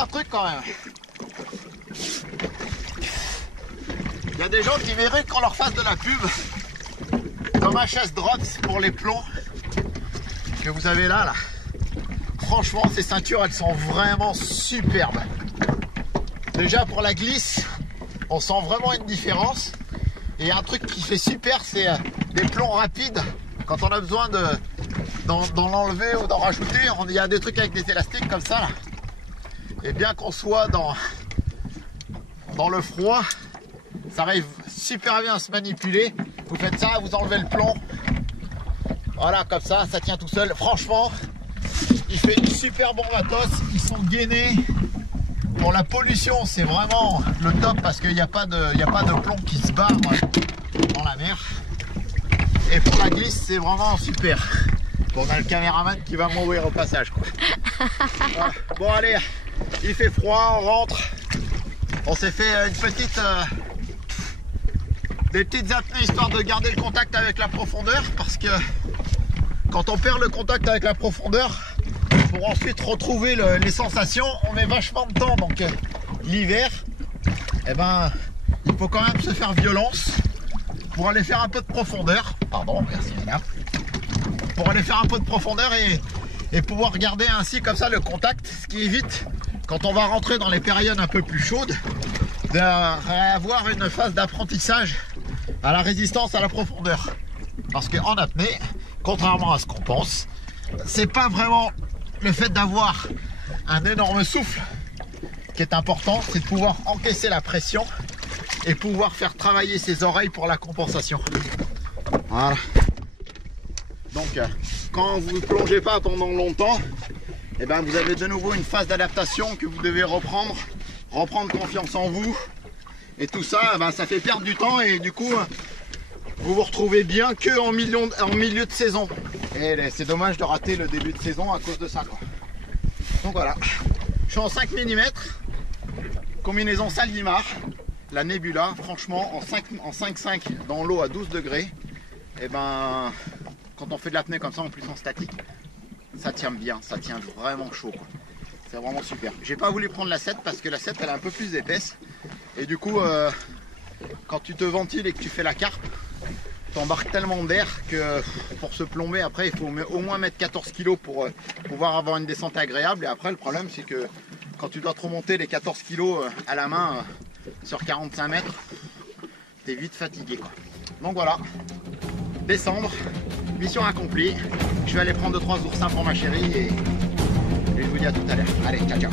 un truc quand même. Il y a des gens qui méritent qu'on leur fasse de la pub. Comme HS Drops pour les plombs que vous avez là. Franchement, ces ceintures, elles sont vraiment superbes. Déjà pour la glisse, on sent vraiment une différence. Et un truc qui fait super, c'est des plombs rapides. Quand on a besoin d'en enlever ou d'en rajouter, il y a des trucs avec des élastiques comme ça là. Et bien qu'on soit dans le froid, ça arrive super bien à se manipuler. Vous faites ça, vous enlevez le plomb. Voilà, comme ça tient tout seul. Franchement, il fait du super bon matos. Ils sont gainés. Pour la pollution, c'est vraiment le top parce qu'il n'y a pas de plomb qui se barre dans la mer. Et pour la glisse, c'est vraiment super. Bon, on a le caméraman qui va mourir au passage, quoi. Voilà. Bon, allez, il fait froid, on rentre. On s'est fait des petites apnées histoire de garder le contact avec la profondeur, parce que quand on perd le contact avec la profondeur, pour ensuite retrouver les sensations, on met vachement de temps. Donc l'hiver, eh ben, il faut quand même se faire violence pour aller faire un peu de profondeur. Pardon, merci madame. Pour aller faire un peu de profondeur et pouvoir garder ainsi comme ça le contact, ce qui évite, quand on va rentrer dans les périodes un peu plus chaudes, d'avoir une phase d'apprentissage à la résistance à la profondeur. Parce qu'en apnée, contrairement à ce qu'on pense, c'est pas vraiment le fait d'avoir un énorme souffle qui est important, c'est de pouvoir encaisser la pression et pouvoir faire travailler ses oreilles pour la compensation. Voilà. Donc quand vous ne plongez pas pendant longtemps, et ben vous avez de nouveau une phase d'adaptation que vous devez reprendre confiance en vous. Et tout ça, ben, ça fait perdre du temps et du coup vous vous retrouvez bien que en milieu de saison. Et c'est dommage de rater le début de saison à cause de ça, quoi. Donc voilà, je suis en 5 mm, combinaison Salimar, la Nebula, franchement en 5,5 dans l'eau à 12 degrés, et ben quand on fait de l'apnée comme ça en plus en statique, ça tient bien, ça tient vraiment chaud, quoi. C'est vraiment super. J'ai pas voulu prendre la 7 parce que la 7 elle est un peu plus épaisse et du coup quand tu te ventiles et que tu fais la carpe, tu embarques tellement d'air que pour se plomber après il faut au moins mettre 14 kg pour pouvoir avoir une descente agréable. Et après le problème c'est que quand tu dois te remonter les 14 kg à la main sur 45 mètres, t'es vite fatigué, quoi. Donc voilà, décembre, mission accomplie. Je vais aller prendre 2-3 oursins pour ma chérie et je vous dis à tout à l'heure. Allez, ciao ciao.